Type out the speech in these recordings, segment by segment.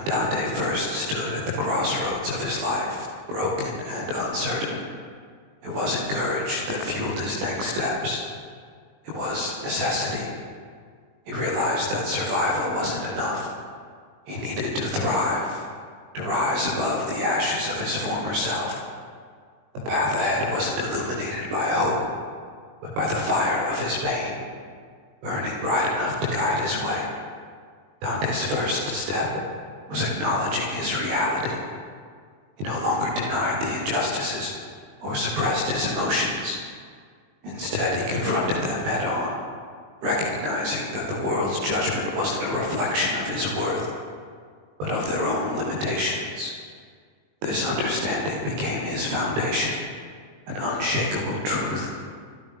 When Dante first stood at the crossroads of his life, broken and uncertain, it wasn't courage that fueled his next steps. It was necessity. He realized that survival wasn't enough. He needed to thrive, to rise above the ashes of his former self. The path ahead wasn't illuminated by hope, but by the fire of his pain, burning bright enough to guide his way. Dante's first step was acknowledging his reality. He no longer denied the injustices or suppressed his emotions. Instead, he confronted them head-on, recognizing that the world's judgment wasn't a reflection of his worth, but of their own limitations. This understanding became his foundation, an unshakable truth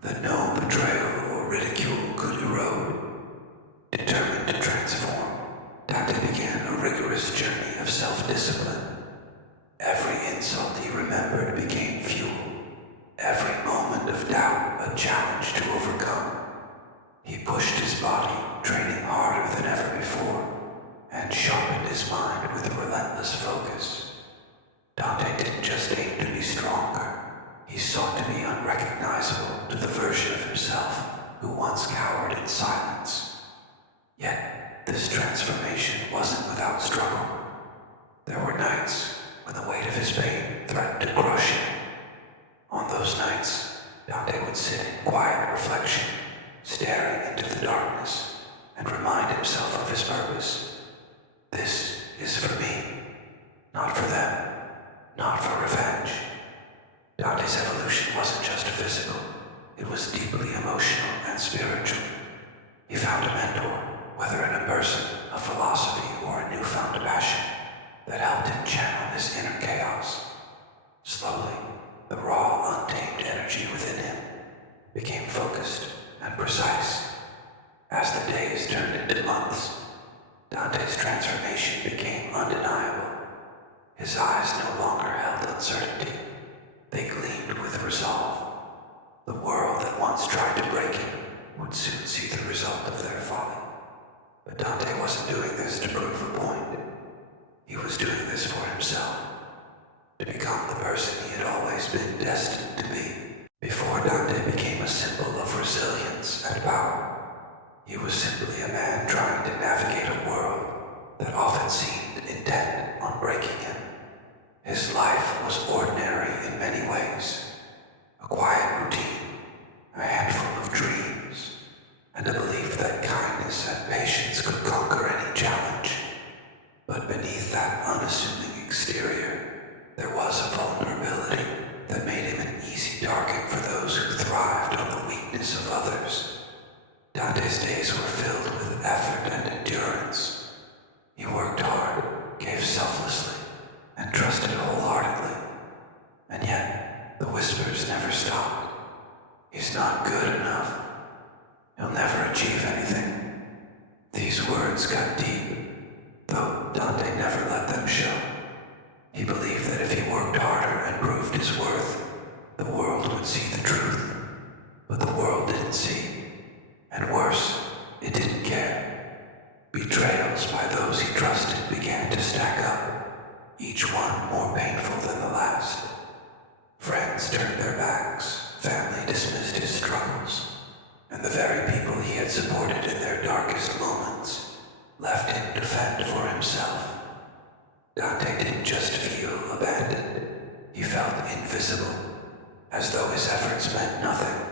that no betrayal or ridicule could erode. Determined to transform, Dante began a rigorous journey of self-discipline. Every insult he remembered became fuel, every moment of doubt a challenge to overcome. He pushed his body, training harder than ever before, and sharpened his mind with relentless focus. Dante didn't just aim to be stronger, he sought to be unrecognizable to the version of himself who once cowered in silence. Yet, this transformation wasn't without struggle. There were nights when the weight of his pain threatened to crush him. On those nights, Dante would sit in quiet reflection, staring into the darkness, and remind himself of his purpose. This is for me, not for them, not for revenge. Dante's evolution wasn't just physical, it was deeply emotional and spiritual. He found a mentor, whether in a person, a philosophy, or a newfound passion, that helped him channel his inner chaos. Slowly, the raw, untamed energy within him became focused and precise. As the days turned into months, Dante's transformation became undeniable. His eyes no longer held uncertainty. They gleamed with resolve. The world that once tried to break him would soon see the result of their folly. But Dante wasn't doing this to prove a point. He was doing this for himself, to become the person he had always been destined to be. Before Dante became a symbol of resilience and power, he was simply a man trying to navigate a world that often seemed intent on breaking him. His life was ordinary in many ways. A quiet routine, a handful of dreams, and a belief that kindness and patience could conquer any challenge. But beneath that unassuming exterior, there was a vulnerability that made him an easy target for those who thrived on the weakness of others. Dante's days were filled with effort and endurance. He worked hard, gave selflessly, and trusted wholeheartedly. And yet, the whispers never stopped. He's not good enough. He'll never achieve anything. These words cut deep, though Dante never let them show. He believed that if he worked harder and proved his worth, the world would see the truth. But the world didn't see. And worse, it didn't care. Betrayals by those he trusted began to stack up, each one more painful than the last. Friends turned their backs, family dismissed his struggles, and the very people he had supported in their darkest moments left him to fend for himself. Dante didn't just feel abandoned, he felt invisible, as though his efforts meant nothing.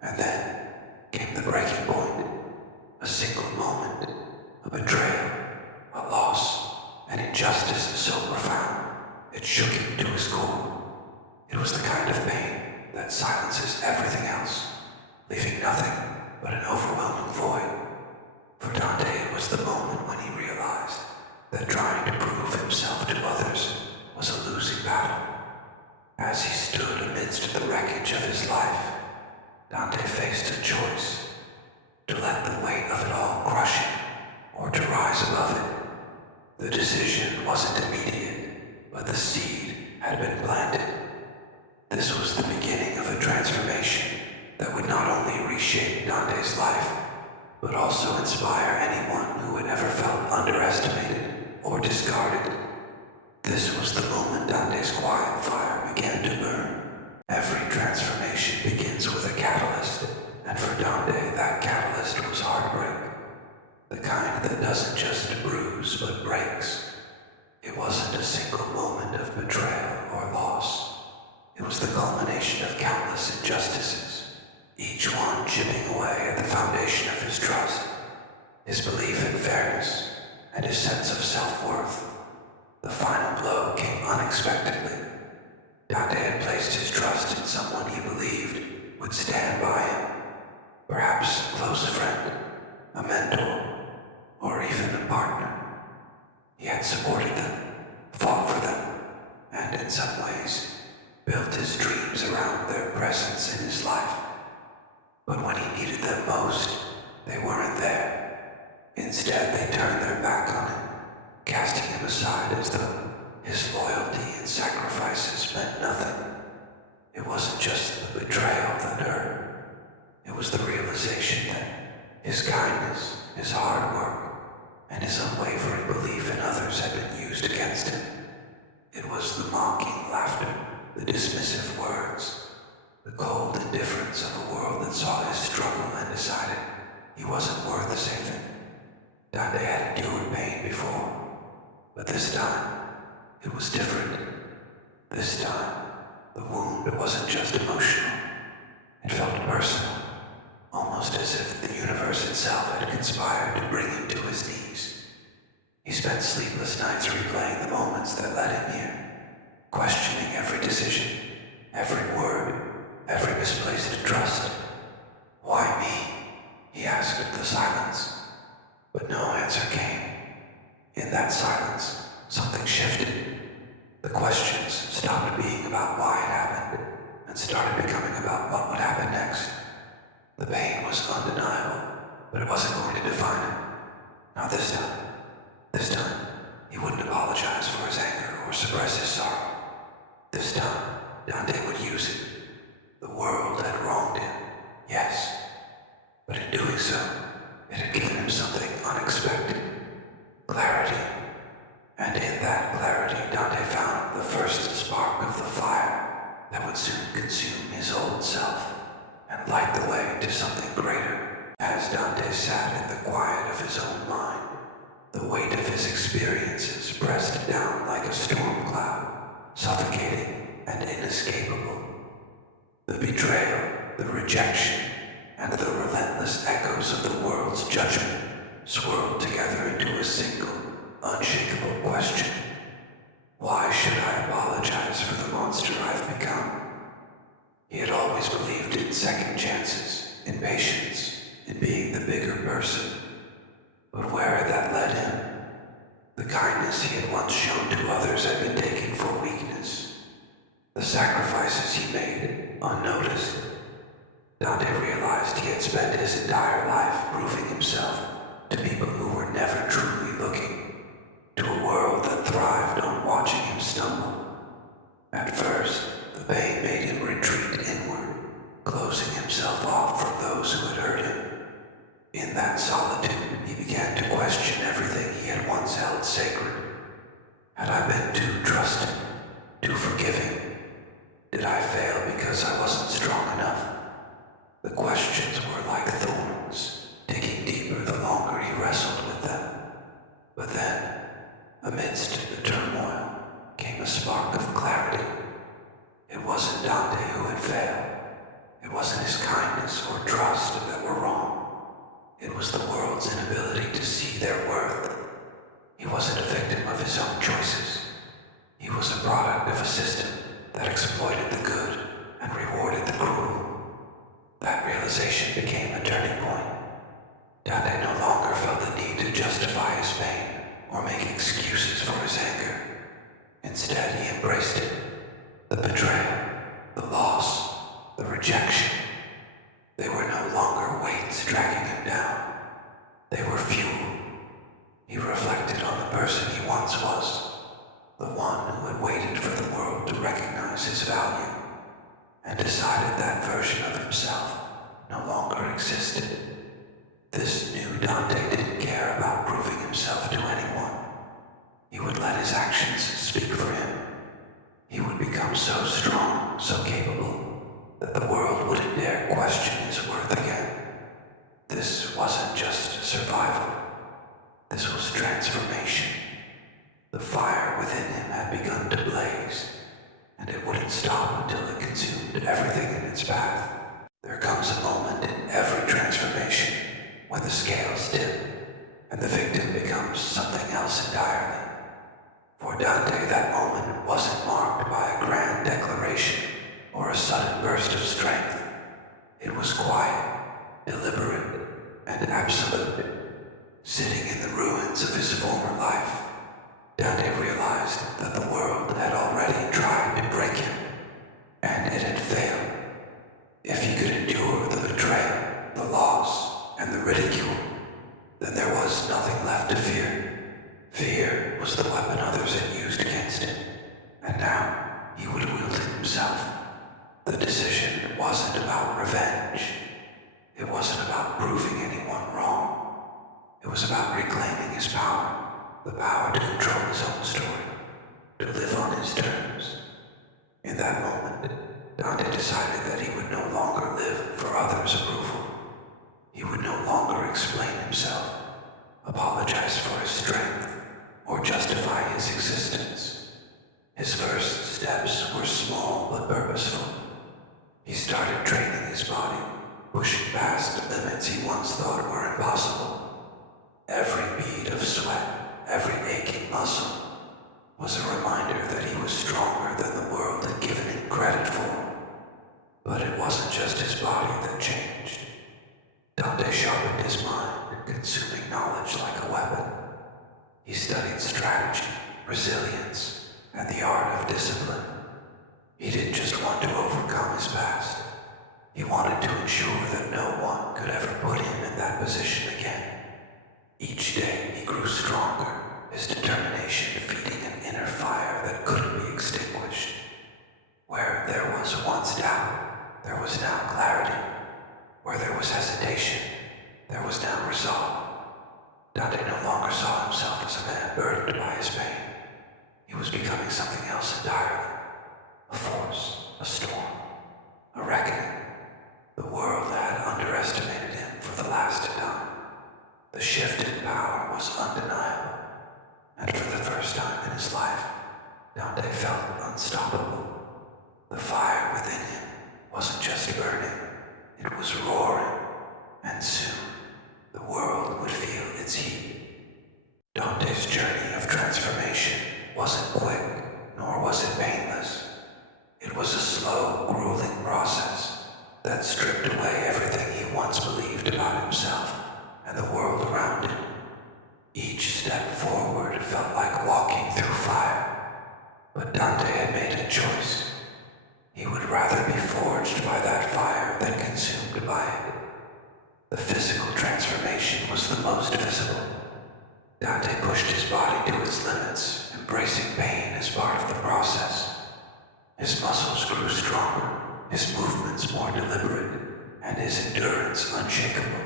And then came the breaking point, a single moment, a betrayal, a loss, an injustice so profound it shook him to his core. It was the kind of pain that silences everything else, leaving nothing but an overwhelming void. For Dante, it was the moment when he realized that trying to prove himself to others was a losing battle. As he stood amidst the wreckage of his life, Dante faced a choice: to let the weight of it all crush him, or to rise above it. The decision wasn't immediate, but the seed had been planted. This was the beginning of a transformation that would not only reshape Dante's life, but also inspire anyone who had ever felt underestimated or discarded. This was the moment Dante's quiet fire began to burn. Every transformation begins with a catalyst, and for Dante, that catalyst was heartbreak. The kind that doesn't just bruise but breaks. It wasn't a single moment of betrayal or loss. It was the culmination of countless injustices, each one chipping away at the foundation of his trust, his belief in fairness, and his sense of self-worth. The final blow came unexpectedly. Dante had placed his trust in someone he believed would stand by him, perhaps a close friend, a mentor, or even a partner. He had supported them, fought for them, and in some ways, built his dreams around their presence in his life. But when he needed them most, they weren't there. Instead, they turned their back on him, casting him aside as though his loyalty and sacrifices meant nothing. It wasn't just the betrayal that hurt. It was the realization that his kindness, his hard work, and his unwavering belief in others had been used against him. It was the mocking laughter, the dismissive words, the cold indifference of a world that saw his struggle and decided he wasn't worth saving. Dante had endured pain before, but this time, it was different. This time, the wound wasn't just emotional. It felt personal, almost as if the universe itself had conspired to bring him to his knees. He spent sleepless nights replaying the moments that led him here, questioning every decision, every word, every misplaced trust. Why me? He asked the silence, but no answer came. In that silence, something shifted. The questions stopped being about why it happened and started becoming about what would happen next. The pain was undeniable, but it wasn't going to define him. Not this time. This time, he wouldn't apologize for his anger or suppress his sorrow. This time, Dante would use it. The world had wronged him, yes, but in doing so, it had given him something unexpected. Clarity. And in that clarity, Dante found the first spark of the fire that would soon consume his old self and light the way to something greater. As Dante sat in the quiet of his own mind, the weight of his experiences pressed down like a storm cloud, suffocating and inescapable. The betrayal, the rejection, and the relentless echoes of the world's judgment swirled together into a single, unshakable question. Why should I apologize for the monster I've become? He had always believed in second chances, in patience, in being the bigger person. But where had that led him? The kindness he had once shown to others had been taken for weakness. The sacrifices he made, unnoticed. Dante realized he had spent his entire life proving himself to people who were never truly looking, to a world that thrived on watching him stumble. At first, the pain made him retreat inward, closing himself off from those who had hurt him. In that solitude, he began to question everything he had once held sacred. Had I been too trusting, too forgiving? Did I fail because I wasn't strong enough? The questions were like thorns, digging deeper the longer he wrestled with them. But then, amidst the turmoil, came a spark of clarity. It wasn't Dante who had failed. It wasn't his kindness or trust that were wrong. It was the world's inability to see their worth. He wasn't a victim of his own choices. He was a product of a system that exploited the good and rewarded the cruel. That realization became a turning point. Dante no longer felt the need to justify his pain or make excuses for his anger. Instead, he embraced it. The betrayal, the loss, the rejection. They were no longer weights dragging him down. They were fuel. He reflected on the person he once was, the one who had waited for the world to recognize his value, and decided that version of himself no longer existed. This new Dante didn't care about proving himself to anyone. He transformation. The fire within him had begun to blaze, and it wouldn't stop until it consumed everything in its path. There comes a moment in every transformation when the scales tip and the victim becomes something else entirely. For Dante, that moment wasn't marked by a grand declaration or a sudden burst of strength. It was quiet, deliberate, and absolute. Sitting in the ruins of his former life, Dante realized that the world had already tried to break him, and it had failed. If he could endure the betrayal, the loss, and the ridicule, then there was nothing left to fear. Fear was the weapon others had used against him, and now he would wield it himself. The decision wasn't about revenge. It wasn't about proving anyone wrong. It was about reclaiming his power, the power to control his own story, to live on his terms. In that moment, Dante decided that he would no longer live for others' approval. He would no longer explain himself, apologize for his strength, or justify his existence. His first steps were small but purposeful. He started training his body, pushing past the limits he once thought were impossible. Every bead of sweat, every aching muscle, was a reminder that he was stronger than the world had given him credit for. But it wasn't just his body that changed. Dante sharpened his mind, consuming knowledge like a weapon. He studied strategy, resilience, and the art of discipline. He didn't just want to overcome his past. He wanted to ensure that no one could ever put him in that position again. Each day he grew stronger, his determination feeding an inner fire that couldn't be extinguished. Where there was once doubt, there was now clarity. Where there was hesitation, there was now resolve. Dante no longer saw himself as a man burdened by his pain. He was becoming something else entirely. A force, a storm, a reckoning. The world had underestimated him for the last time. The shift in power was undeniable, and for the first time in his life, Dante felt unstoppable. The fire within him wasn't just burning, it was roaring, and soon the world would feel its heat. Dante's journey of transformation wasn't quick, nor was it painless. It was a slow, grueling process that stripped away everything he once believed about himself and the world around him. Each step forward felt like walking through fire, but Dante had made a choice. He would rather be forged by that fire than consumed by it. The physical transformation was the most visible. Dante pushed his body to its limits, embracing pain as part of the process. His muscles grew stronger, his movements more deliberate, and his endurance unshakable.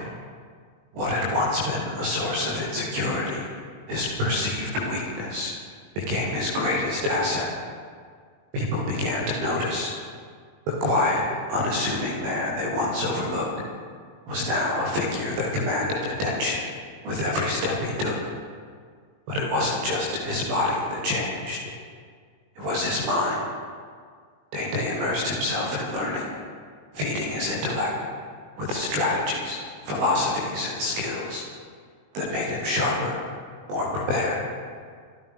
What had once been a source of insecurity, his perceived weakness, became his greatest asset. People began to notice. The quiet, unassuming man they once overlooked was now a figure that commanded attention with every step he took. But it wasn't just his body that changed. It was his mind. Dante immersed himself in learning, feeding his intellect with strategies, philosophies, and skills that made him sharper, more prepared.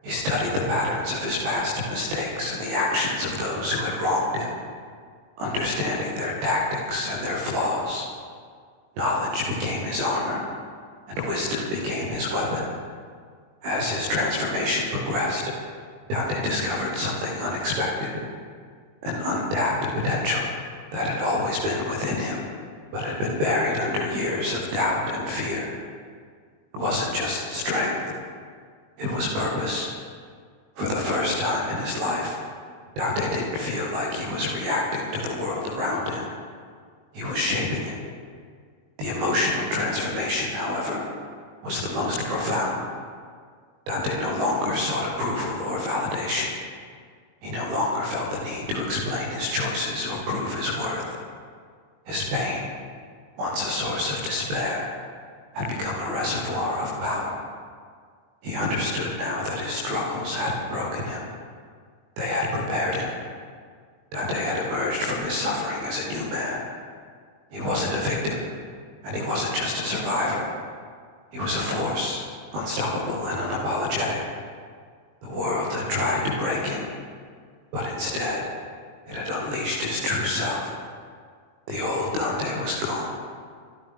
He studied the patterns of his past mistakes and the actions of those who had wronged him, understanding their tactics and their flaws. Knowledge became his armor, and wisdom became his weapon. As his transformation progressed, Dante discovered something unexpected, an untapped potential that had always been within him, but had been buried under years of doubt and fear. It wasn't just strength, it was purpose. For the first time in his life, Dante didn't feel like he was reacting to the world around him. He was shaping it. The emotional transformation, however, was the most profound. Dante no longer sought approval or validation. He no longer felt the need to explain his choices or prove his worth. His pain, once a source of despair, had become a reservoir of power. He understood now that his struggles hadn't broken him. They had prepared him. Dante had emerged from his suffering as a new man. He wasn't a victim, and he wasn't just a survivor. He was a force, unstoppable and unapologetic. The world had tried to break him, but instead, it had unleashed his true self. The old Dante was gone.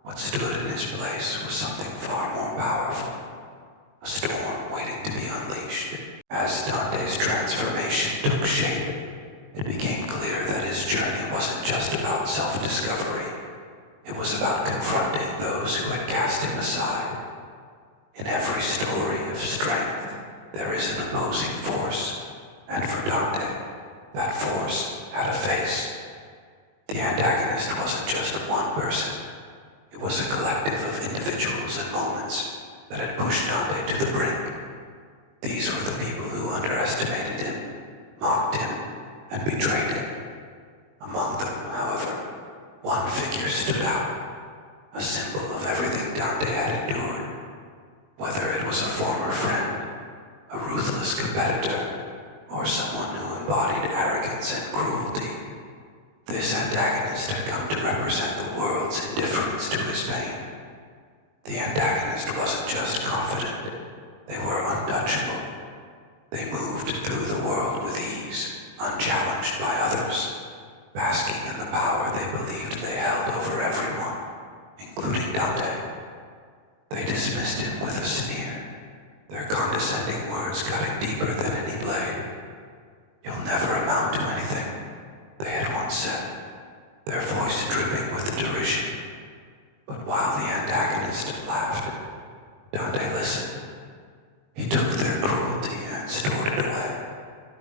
What stood in his place was something far more powerful. A storm waiting to be unleashed. As Dante's transformation took shape, it became clear that his journey wasn't just about self-discovery. It was about confronting those who had cast him aside. In every story of strength, there is an opposing force, and for Dante, that force had a face. The antagonist wasn't just one person. It was a collective of individuals and moments that had pushed Dante to the brink. These were the people who underestimated him, mocked him, and betrayed him. Among them, however, one figure stood out, a symbol of everything Dante had endured. Whether it was a former friend, a ruthless competitor, or someone who embodied arrogance and cruelty, this antagonist had come to represent the world's indifference to his pain. The antagonist wasn't just confident, they were untouchable. They moved through the world with ease, unchallenged by others, basking in the power they believed they held over everyone, including Dante. They dismissed him with a sneer, their condescending words cutting deeper than any blade. "You'll never amount to anything," they had once said, their voice dripping with derision. But while the antagonist laughed, Dante listened. He took their cruelty and stored it away,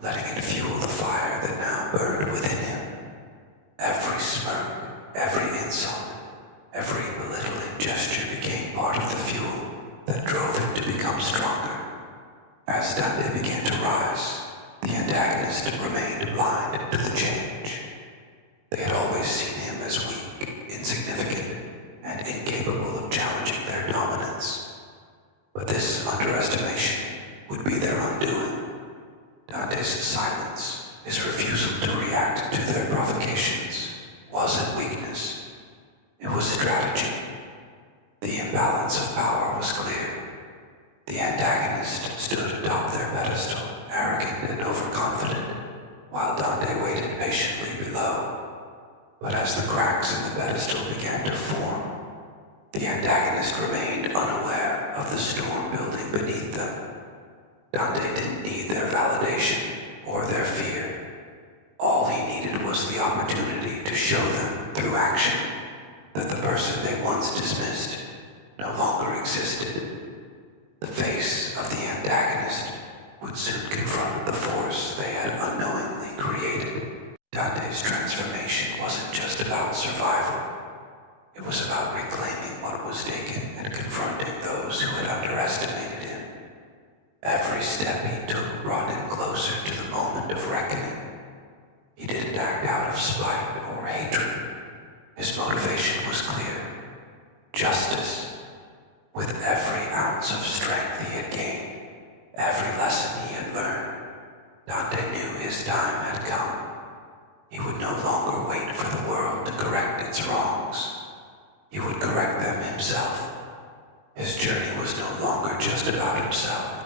letting it fuel the fire that now burned within him. Every smirk, every insult, every belittling gesture became part of the fuel that drove him to become stronger. As Dante began to rise, the antagonist remained blind to the change. They had always seen him as weak, insignificant, and incapable of challenging their dominance. But this underestimation would be their undoing. Dante's silence, his refusal to react to their provocations, wasn't weakness. It was strategy. The imbalance of power was clear. The antagonist stood atop their pedestal, arrogant and overconfident, while Dante waited patiently below. But as the cracks in the pedestal began to form, the antagonist remained unaware of the storm building beneath them. Dante didn't need their validation or their fear. All he needed was the opportunity to show them through action that the person they once dismissed no longer existed. The face of the antagonist would soon confront the force they had unknowingly created. Dante's transformation wasn't just about survival. It was about reclaiming what was taken and confronting those who had underestimated him. Every step he took brought him closer to the moment of reckoning. He didn't act out of spite or hatred. His motivation was clear: justice. With every ounce of strength he had gained, every lesson he had learned, Dante knew his time had come. He would no longer wait for the world to correct its wrongs. He would correct them himself. His journey was no longer just about himself.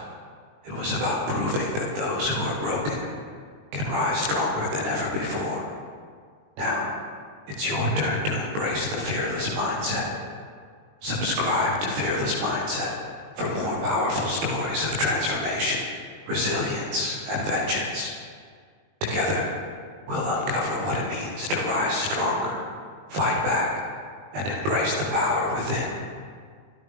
It was about proving that those who are broken can rise stronger than ever before. Now, it's your turn to embrace the fearless mindset. Subscribe to Fearless Mindset for more powerful stories of transformation, resilience, and vengeance. Together, we'll uncover what it means to rise stronger, fight back, and embrace the power within.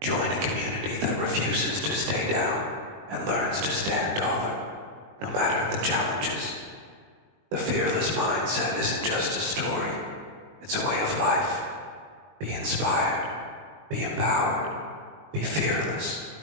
Join a community that refuses to stay down and learns to stand taller, no matter the challenges. The Fearless Mindset isn't just a story, it's a way of life. Be inspired, be empowered, be fearless.